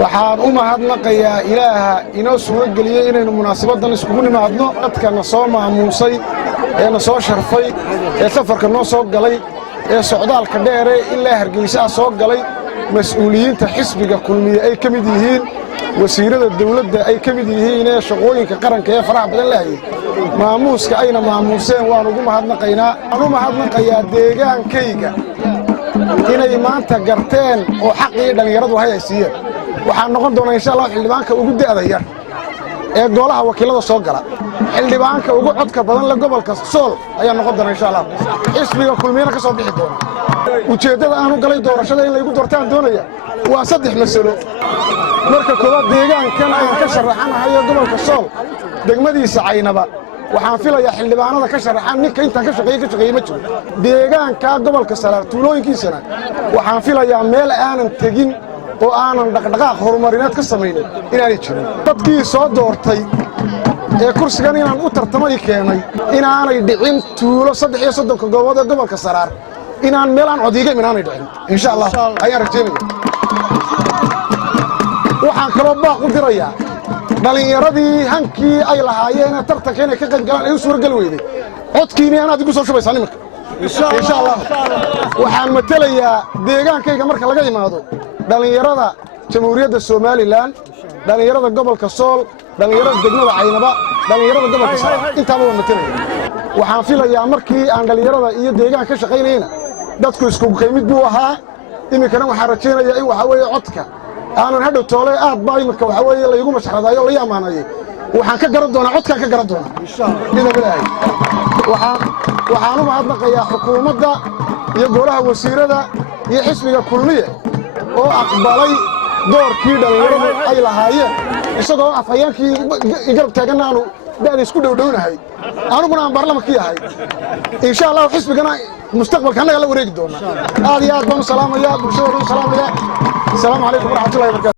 waxaan u mahadnaqayaa ilaaha inoo suuro geliyey inaynu munaasabadan iskugu nimaadno dadkana soo maamuusay ee na soo sharfay ee safarka noo soo galay ee socdaalka dheere ilaa Hargeysa soo galay mas'uuliyiinta xisbiga kulmiye ay ka mid yihiin wasiirada dawladda ay ka mid yihiin ee shaqooyinka qaranka ee faraha badan lahayd maamuuska ayna maamuuseen waan ugu mahadnaqaynaa anu mahadnaqayaa deegaankayga inay maanta garteen oo xaqii dhalinyaradu haysiiyeen waxaan noqon doonaa insha Allah xildhibaanka ugu da'daya ee golaha wakiilada soo gala xildhibaanka ugu codka badan la gobolka Sool ayaa noqon doonaa insha Allah xisbiga kulmiyana ka soo bixi doona ujeedada aanu galay doorashada in la igu doortaan doonaya waa saddex mas'alo marka koowaad deegaankan ay ka sharaxanahay gobolka Sool degmadiisa Caynaba waxaan filayaa xildhibaanada ka sharaxan ninka inta ka shaqeeyay ma jiro deegaanka gobolka Saraar tuulooyinkiisana waxaan filayaa meel aanan tagin oo aanan dhaqdhaqaaq horumarineed ka sameeyay inaanay jirin dadkii soo doortay ee kursigan inaan u tartamay keenay inaanay dhicin tuulo 3 goobood ee gobolka Saraar inaan meel aan codiga inaanay dhicin insha Allah ayaan rajaynayaa waxaan kaloo baaq u dirayaa dhalinyaradii hankii ay lahaayeen tartanka inay ka qayb galaan ay u suura gal weyday codkiina aad igu soo shubaysaa nimanka insha Allah waxaan matalayaa deegaankayga marka laga yimaado dhalinyarada jamhuuriyadda Soomaaliland dhalinyarada gobolka Sool dhalinyarada degmada Caynaba dhalinyarada gobolka Saraar intaaba waan matalaya waxaan filayaa markii aan dhalinyarada iyo deegaanka ka shaqeynayna dadku isku qiimid buu ahaa iminkana waxaan rajaynayaa in waxa weeye codka aanan hadhow toole aad baa iminka waxa weeye la igu mashxaradayo la yaamaanayay waxaan ka garan doonaa codkaan ka garan doonaa insha Allah waxaan u mahadnaqayaa xukuumadda iyo golaha wasiirada iyo xisbiga kulmiye oo aqbalay doorkii dhalinyaradu ay lahaayeen isagoo afhayeenkii garab taaganaanu da'da isku dhowdhownahay anuguna aan baarlamaanka yahay insha Allah xisbigana mustaqbalka anaga la wareegi doona aad iyo aad baan u salaamayaa bulshada u salaamayaa السلام عليكم ورحمة الله وبركاته.